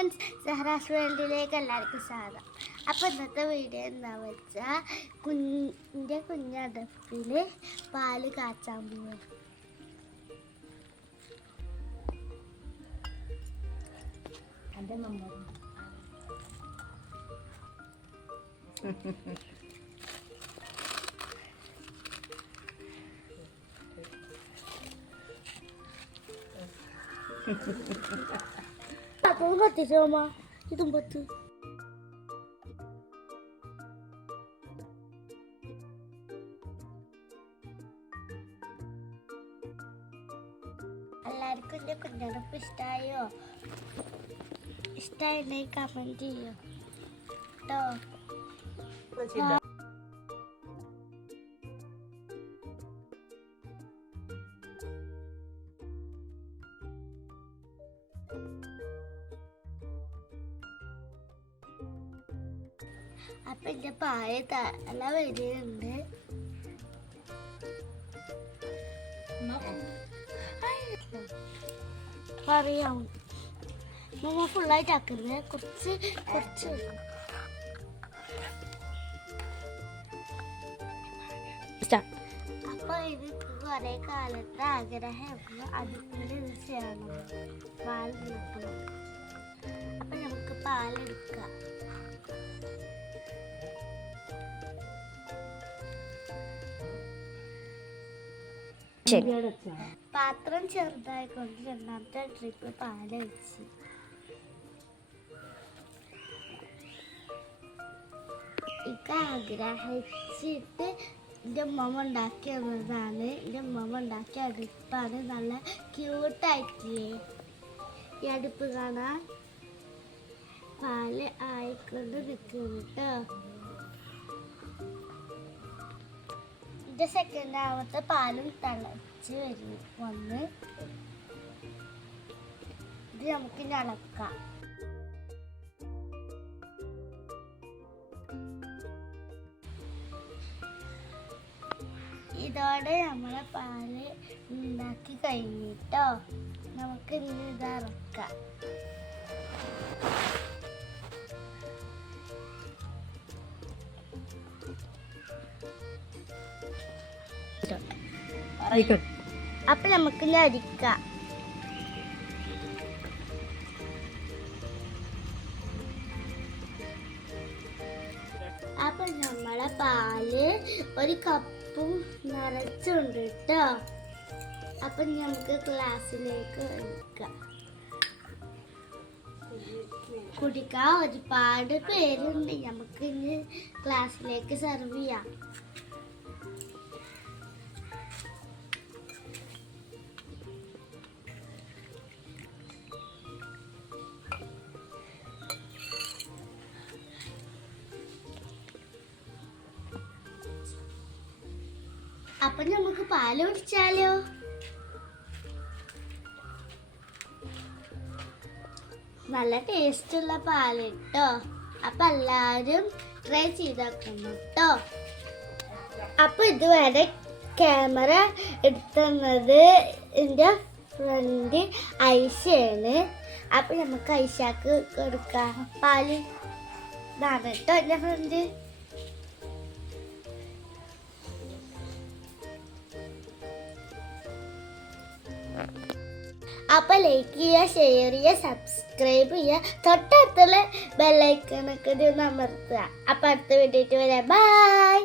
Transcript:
Friends, സഹറാസ് വേൾഡിലേക്ക് എല്ലാവർക്കും സ്വാഗതം. അപ്പോൾ ഇന്നത്തെ വീഡിയോ എന്താണെന്ന് വെച്ചാൽ കുഞ്ഞടുപ്പിൽ പാല് കാച്ചാൻ പോകും. എൻ്റെ number Aku mati sama itu mati. എല്ലാവർക്കും എൻ്റെ കുഞ്ഞടുപ്പ് ഇഷ്ടമായോ? ഇഷ്ടമായില്ലെങ്കിൽ കമൻറ്റ് ചെയ്യോ കേട്ടോ. അപ്പം എൻ്റെ പായ തല വരുന്നുണ്ട്. അറിയാം നമ്മൾ ഫുള്ളായിട്ട് ആക്കുന്നത് കുറച്ച് അപ്പൊ ഇത് കുറെ കാലത്തെ ആഗ്രഹമായിരുന്നു അടുപ്പിൽ ഇത് ചെയ്യണം, പാൽ കിട്ടണം. അപ്പൊ നമുക്ക് പാലെടുക്കാം. പാത്രം ചെറുതായിക്കൊണ്ട് രണ്ടാമത്തെ ട്രിപ്പ് പാല് വെച്ച് ആഗ്രഹിച്ചിട്ട് എൻ്റെ ഉമ്മ ഉണ്ടാക്കിയതാണ്. എൻ്റെ ഉമ്മ ഉണ്ടാക്കിയ അടുപ്പാണ്. നല്ല ക്യൂട്ടായിട്ടില്ലേ ഈ അടുപ്പ് കാണാൻ? പാല് ആയിക്കൊണ്ട് നിൽക്കുന്നു കേട്ടോ. സെക്കൻഡാമത്തെ പാലും തിളച്ച് വന്ന് ഇത് നമുക്ക് ഇളക്കാം. ഇതോടെ നമ്മളെ പാല് ഉണ്ടാക്കി കഴിഞ്ഞിട്ടോ. നമുക്ക് ഇനി ഇത് ഇറക്കാം. അപ്പൊ നമുക്ക് അരിക്കാം. അപ്പൊ നമ്മളെ പാല് ഒരു കപ്പും നിറച്ചുണ്ട് കേട്ടോ. അപ്പൊ നമുക്ക് ഗ്ലാസ്സിലേക്ക് കുടിക്കാൻ ഒരുപാട് പേരുണ്ട്. നമുക്ക് ഇനി ഗ്ലാസ്സിലേക്ക് സെർവ് ചെയ്യാം. അപ്പൊ നമുക്ക് പാല് കുടിച്ചാലോ? നല്ല ടേസ്റ്റുള്ള പാല് കേട്ടോ. അപ്പൊ എല്ലാരും ട്രൈ ചെയ്താക്കണം കേട്ടോ. അപ്പൊ ഇതുവരെ ക്യാമറ എടുത്തുന്നത് എൻ്റെ ഫ്രണ്ട് ഐഷയാണ്. അപ്പൊ നമുക്ക് ഐഷക്ക് കൊടുക്കാം പാല്. ഇതാണ് കേട്ടോ എൻ്റെ ഫ്രണ്ട്. അപ്പൊ ലൈക്ക് ചെയ്യുക, ഷെയർ ചെയ്യുക, സബ്സ്ക്രൈബ് ചെയ്യുക, തൊട്ടടുത്തുള്ള ബെല്ലൈക്കണൊക്കെ ഒന്ന് അമർത്തുക. അപ്പൊ അടുത്ത വീഡിയോയിട്ട് വരാം. ബൈ.